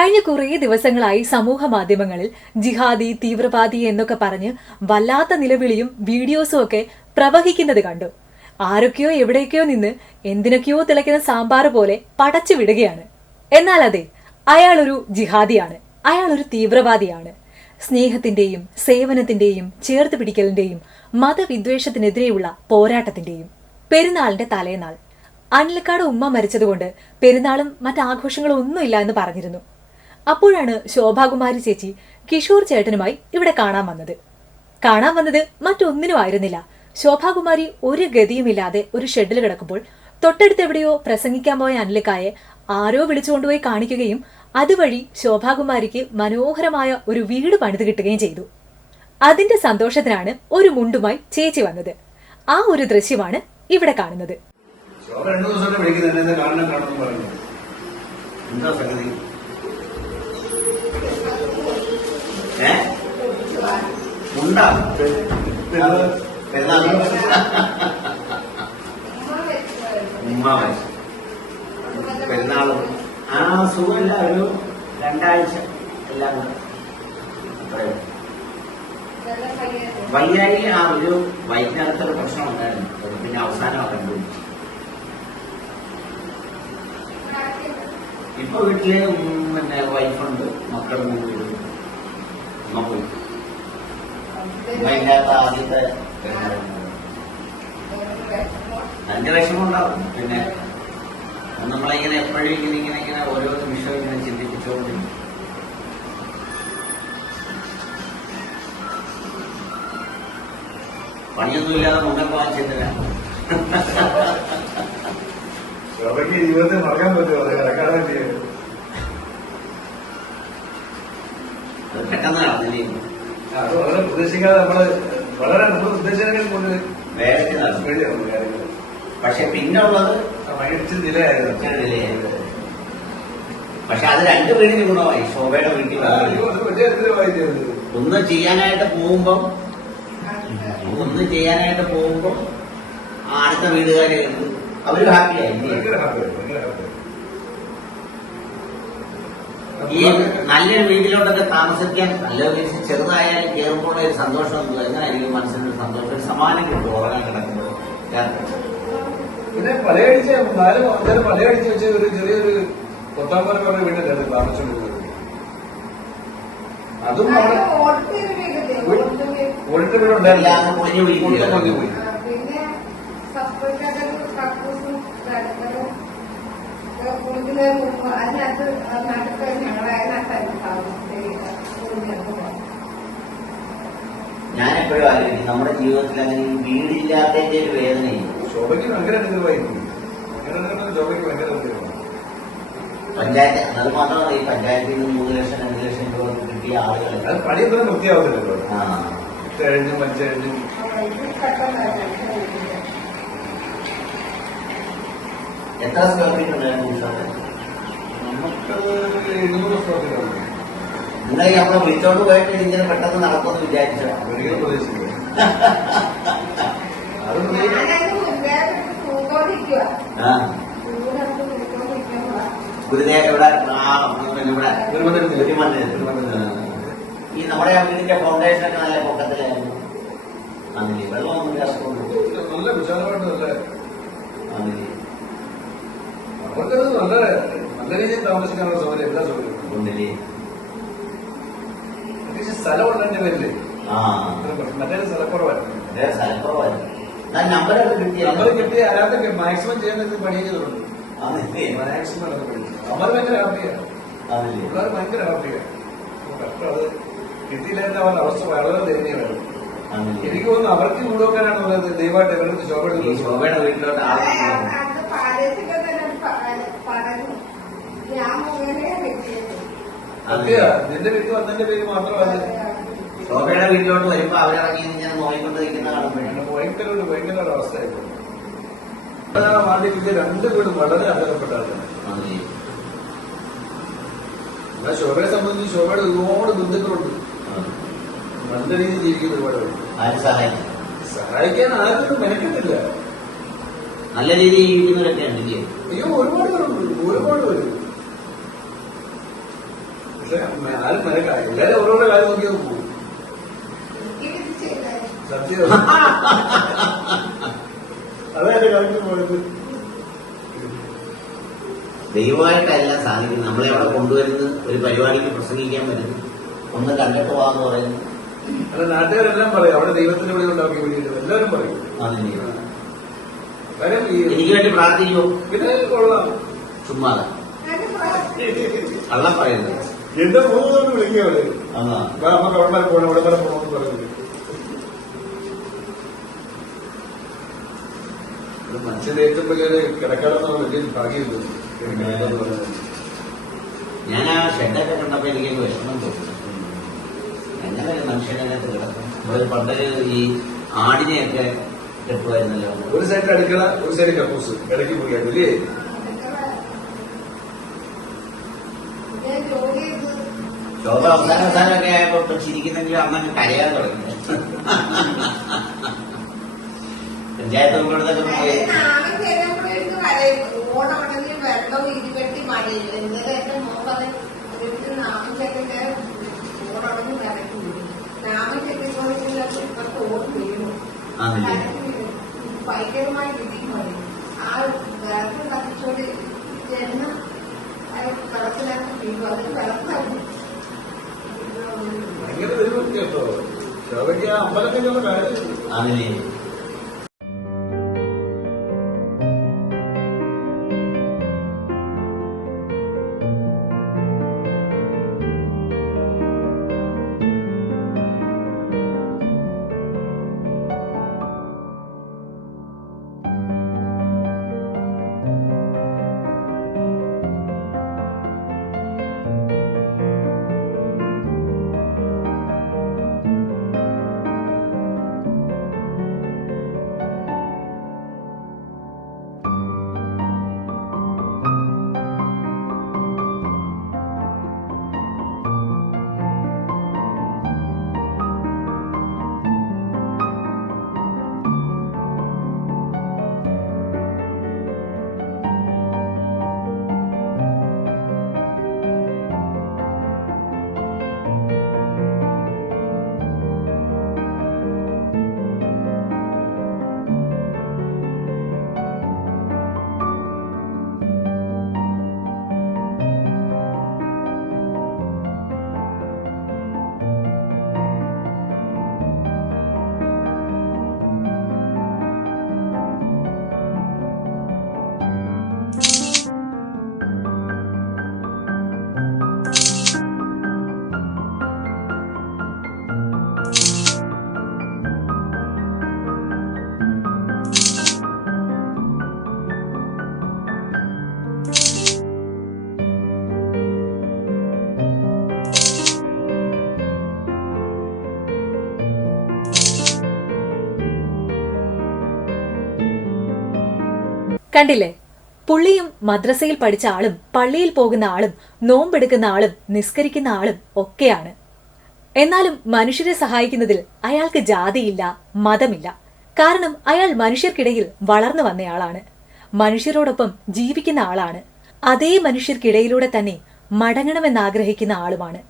കഴിഞ്ഞ കുറേ ദിവസങ്ങളായി സമൂഹ മാധ്യമങ്ങളിൽ ജിഹാദി തീവ്രവാദി എന്നൊക്കെ പറഞ്ഞ് വല്ലാത്ത നിലവിളിയും വീഡിയോസും ഒക്കെ പ്രവഹിക്കുന്നത് കണ്ടു. ആരൊക്കെയോ എവിടേക്കോ നിന്ന് എന്തിനൊക്കെയോ തിളയ്ക്കുന്ന സാമ്പാർ പോലെ പടച്ചു വിടുകയാണ്. എന്നാൽ അതെ അയാൾ ഒരു ജിഹാദിയാണ്. അയാൾ ഒരു തീവ്രവാദിയാണ്. സ്നേഹത്തിന്റെയും സേവനത്തിന്റെയും ചേർത്ത് പിടിക്കലിന്റെയും മതവിദ്വേഷത്തിനെതിരെയുള്ള പോരാട്ടത്തിന്റെയും. പെരുന്നാളിന്റെ തലേനാൾ അനിലക്കാട് ഉമ്മ മരിച്ചതുകൊണ്ട് പെരുന്നാളും മറ്റാഘോഷങ്ങളും ഒന്നുമില്ല എന്ന് പറഞ്ഞിരുന്നു. അപ്പോഴാണ് ശോഭാകുമാരി ചേച്ചി കിഷോർ ചേട്ടനുമായി ഇവിടെ കാണാൻ വന്നത്. കാണാൻ വന്നത് മറ്റൊന്നിനും ആയിരുന്നില്ല. ശോഭാകുമാരി ഒരു ഗതിയുമില്ലാതെ ഒരു ഷെഡിൽ കിടക്കുമ്പോൾ തൊട്ടടുത്ത് എവിടെയോ പ്രസംഗിക്കാൻ പോയ അനിലക്കായെ ആരോ വിളിച്ചുകൊണ്ടുപോയി കാണിക്കുകയും അതുവഴി ശോഭാകുമാരിക്ക് മനോഹരമായ ഒരു വീട് പണിത് കിട്ടുകയും ചെയ്തു. അതിന്റെ സന്തോഷത്തിനാണ് ഒരു മുണ്ടുമായി ചേച്ചി വന്നത്. ആ ഒരു ദൃശ്യമാണ് ഇവിടെ കാണുന്നത്. എന്താ രണ്ടു ഏ? ഉണ്ടാ ഉമ്മ. പെരുന്നാളും ആ സുഖമില്ല. ഒരു രണ്ടാഴ്ച എല്ലാം അത്രയോ. വയ്യായി. ആ ഒരു വൈകുന്നേരത്തൊരു പ്രശ്നം ഉണ്ടായിരുന്നു. പിന്നെ അവസാനം കണ്ടുപിടിച്ചു. ഇപ്പൊ വീട്ടിൽ പിന്നെ വൈഫുണ്ട് മക്കൾ മൂന്ന് ഉമ്മ ഇല്ലാത്ത ആദ്യത്തെ. അതിന്റെ വിഷമം ഉണ്ടാവും പിന്നെ നമ്മളിങ്ങനെ എപ്പോഴും ഇങ്ങനെ ഇങ്ങനെ ഇങ്ങനെ ഓരോ നിമിഷവും ഇങ്ങനെ ചിന്തിപ്പിച്ചുകൊണ്ട് പണിയൊന്നുമില്ലാതെ മുന്നോട്ട് വാങ്ങിച്ചിട്ടില്ല ശോഭയ്ക്ക് ജീവിതത്തിൽ മറക്കാൻ പറ്റുമോ? അത് കിടക്കാതെ വളരെ പക്ഷെ നിലയായിരുന്നു കുറച്ച് പക്ഷെ അത് രണ്ടു വീടിന് ഗുണമായി. ശോഭയുടെ വീട്ടിൽ ഒന്ന് ചെയ്യാനായിട്ട് പോകുമ്പം ഒന്ന് ചെയ്യാനായിട്ട് പോകുമ്പം അടുത്ത വീടുകാരെ അവർ ഹാപ്പിയായി ഭയങ്കര ഹാപ്പി ഭയങ്കര ഹാപ്പി ഈ നല്ലൊരു വീട്ടിലോട്ടൊക്കെ താമസിക്കാൻ നല്ല വീട്ടിൽ ചെറുതായാലും കയറുമ്പോൾ ഒരു സന്തോഷം എന്നത് എങ്ങനെയായിരിക്കും മനസ്സിനൊരു സന്തോഷം ഒരു സമാനം കിട്ടും ഉറങ്ങാൻ കിടക്കുമ്പോൾ. രാത്രി. പിന്നെ പലയടിച്ച് നാല് അന്നേരം പലയടിച്ച് വെച്ച് ഒരു ചെറിയൊരു കൊത്താമ്പല പറഞ്ഞ വീട്ടിലാണ് താമസിച്ചുകൊണ്ടിരുന്നത് അതും അവിടെ പൊളിഞ്ഞു പോയി. പൊളിഞ്ഞു പോയി പിന്നെ സപ്പോർട്ടൊക്കെ കക്കൂസും കിടക്കലും മുമ്പ് അതിനകത്ത് നടുക്ക് താമസിച്ചത് ഞാൻ എപ്പോഴും ആലോചിക്കും നമ്മുടെ ജീവിതത്തിൽ അങ്ങനെ വീടില്ലാത്തതിന്റെ ഒരു വേദനയും ശോഭയ്ക്ക് ഭയങ്കര അനുഗ്രഹമായി പോയി ഭയങ്കര അനുഗ്രഹം ശോഭയ്ക്ക് ഭയങ്കര പഞ്ചായത്ത് അത് മാത്രമല്ല ഈ പഞ്ചായത്തിൽ നിന്ന് മൂന്ന് ലക്ഷം രണ്ട് ലക്ഷം രൂപ കിട്ടിയ ആളുകൾ അത് പണി എത്ര വൃത്തിയാവത്തില്ലല്ലോ ആ. കഴിഞ്ഞും പഞ്ചായത്തും എത്ര സ്ക്വയർ ഫീറ്റ് ഉണ്ടായിരുന്നു ഈ സ്ഥലത്ത്? നമുക്ക് എഴുന്നൂറ് സ്ക്വയർ നിങ്ങൾ ഈ നമ്മളെ വിളിച്ചോണ്ട് പോയിട്ട് ഇങ്ങനെ പെട്ടെന്ന് നടക്കുമെന്ന് വിചാരിച്ചോ? ഗുരുദേവ ഇവിടെ ഇവിടെ. ഈ നമ്മുടെ വീടിന്റെ ഫൗണ്ടേഷൻ ഒക്കെ നല്ല പൊക്കത്തിലായിരുന്നു. അതിൽ വെള്ളമൊന്നും നല്ല വിശാലമായിട്ട് നല്ല അതിൽ അവർക്കത് നല്ല രീതിയിൽ താമസിക്കാനുള്ള സൗകര്യം എല്ലാ സൗകര്യം ഉണ്ടില്ലേ? പ്രത്യേകിച്ച് സ്ഥലം ഉള്ളതിന്റെ പേരില്ലേ ആ. മറ്റേ സ്ഥലക്കുറവായിരുന്നു കിട്ടിയ നമ്മൾ കിട്ടിയ അതിനകത്തൊക്കെ മാക്സിമം ചെയ്യാൻ പണി ചെയ്തിട്ടുണ്ട് മാക്സിമം ഭയങ്കര ഹാപ്പിയാണ് അതില്ലേ? പിള്ളേർ ഭയങ്കര ഹാപ്പിയാണ് ഡോക്ടർ അത് കിട്ടിയില്ലായിരുന്ന അവരുടെ അവസ്ഥ വളരെ ദയനീയമായിരുന്നു അതില്ലേ എനിക്ക് തോന്നുന്നു അവർക്ക് കൂടുതലാണ് പറയുന്നത് ദയവായിട്ട് ഇവരുടെ ശോഭ ശോഭയുടെ വീട്ടിലോട്ട് ആളുകൾ അത് പാലസിന്റെ തന്നെ പ- പറഞ്ഞു ഞാൻ മുഖേന വെച്ചത് സത്യ നിന്റെ വീട്ടിൽ വന്നതിന്റെ പേര് മാത്രമല്ല ശോഭയുടെ വീട്ടിലോട്ട് വരുമ്പോ അവരിറങ്ങി ഞാൻ നോയിക്കൊണ്ടിരിക്കുന്ന കാണുമ്പോഴേ. ഭയങ്കര ഒരു ഭയങ്കര ഒരു അവസ്ഥയായിരുന്നു കിട്ടിയ രണ്ട് വീടും വളരെ അർഹതപ്പെട്ടാണ് അതില്ലേ എന്നാൽ ശോഭയെ സംബന്ധിച്ച് ശോഭയുടെ ഒരുപാട് ബന്ധുക്കളുണ്ട്. നല്ല രീതിയിൽ ജീവിക്കുന്ന ഒരുപാട് സഹായിക്കാൻ ആർക്കും മെനക്കെട്ടില്ല. നല്ല രീതിയിൽ ജീവിക്കുന്നവരൊക്കെ അയ്യോ ഒരുപാട് പേരുണ്ട്. ഒരുപാട് പേര്. പക്ഷെ ആരും കാര്യം എല്ലാവരും ഓരോരോ കാര്യം നോക്കിയാൽ പോകും. ഇത് സത്യം. അതാ എന്റെ കാര്യം പോയത്. ദൈവമായിട്ടല്ല സാധിക്കും നമ്മളെ അവിടെ കൊണ്ടുവരുന്ന ഒരു പരിപാടിക്ക് പ്രസംഗിക്കാൻ വരുന്നു ഒന്ന് കണ്ടിട്ട് പോവാന്ന് പറയുന്നു. അല്ല നാട്ടുകാരെല്ലാം പറയും. അവിടെ ദൈവത്തിന്റെ വിളി ഉണ്ടാക്കി വേണ്ടിയിട്ട് എല്ലാവരും പറയും. എനിക്ക് വേണ്ടി പ്രാർത്ഥിക്കുമോ പിന്നെ കൊള്ളാം. ചുമ്മാ അത് കള്ളം പറയുന്നത് എന്റെ മൂന്ന് വിളിക്കുകയാണ് നമുക്ക് അവിടെ പോകണം ഇവിടെ വരെ പോകണമെന്ന് പറയുന്നത് ഇത് മനുഷ്യന്റെ ഏറ്റവും വലിയൊരു കിടക്കാടെന്ന് വലിയ ഭാഗ്യമില്ല ഞാൻ ആ ഷെഡൊക്കെ കണ്ടപ്പോ എനിക്ക് വിഷമം തോന്നി. എങ്ങനെ മനുഷ്യനകത്ത് കിടക്കും. പണ്ട് ഈ ആടിനെയൊക്കെ കെട്ടുമായിരുന്നല്ലോ ഒരു സൈഡ് അടുക്കള ഒരു സൈഡ് കക്കൂസ്. ഇടയ്ക്ക് പോയി ഇല്ലേ ഞാൻ ജോലി ചെയ്ത് ശോഭ അവസാന അവസാനമൊക്കെ ആയപ്പോ ഇപ്പൊ ചിരിക്കുന്നെങ്കിലും അന്നൊക്കെ കരയാൻ തുടങ്ങി. പഞ്ചായത്ത് മെമ്പറുടെ പോയി വെള്ളം ഇടിവെട്ടി മഴയും എന്തായാലും എന്റെ മോൻ പറഞ്ഞു വീട്ടിൽ നാമം ചെല്ലിട്ട് ഓണമുണ്ടെങ്കിൽ വിലക്ക് വീഴും നാമം ചെല്ലിക്കൊണ്ടിരുന്നപ്പോൾ ഇപ്പൊ ഓട് വീണു ആണല്ലേ ഭയങ്കരമായി ഇടിയും മഴയും ആ വിളക്ക് കത്തിച്ചോണ്ട് ചെന്ന് വെള്ളത്തിനകത്ത് വീണു അതിന് വെള്ളത്തായിരുന്നു ഭയങ്കര ദൈവം കേട്ടോ ശോഭയ്ക്ക് കണ്ടില്ലേ? പുള്ളിയും മദ്രസയിൽ പഠിച്ച ആളും പള്ളിയിൽ പോകുന്ന ആളും നോമ്പെടുക്കുന്ന ആളും നിസ്കരിക്കുന്ന ആളും ഒക്കെയാണ്. എന്നാലും മനുഷ്യരെ സഹായിക്കുന്നതിൽ അയാൾക്ക് ജാതിയില്ല മതമില്ല. കാരണം അയാൾ മനുഷ്യർക്കിടയിൽ വളർന്നു വന്നയാളാണ്. മനുഷ്യരോടൊപ്പം ജീവിക്കുന്ന ആളാണ്. അതേ മനുഷ്യർക്കിടയിലൂടെ തന്നെ മടങ്ങണമെന്നാഗ്രഹിക്കുന്ന ആളുമാണ്.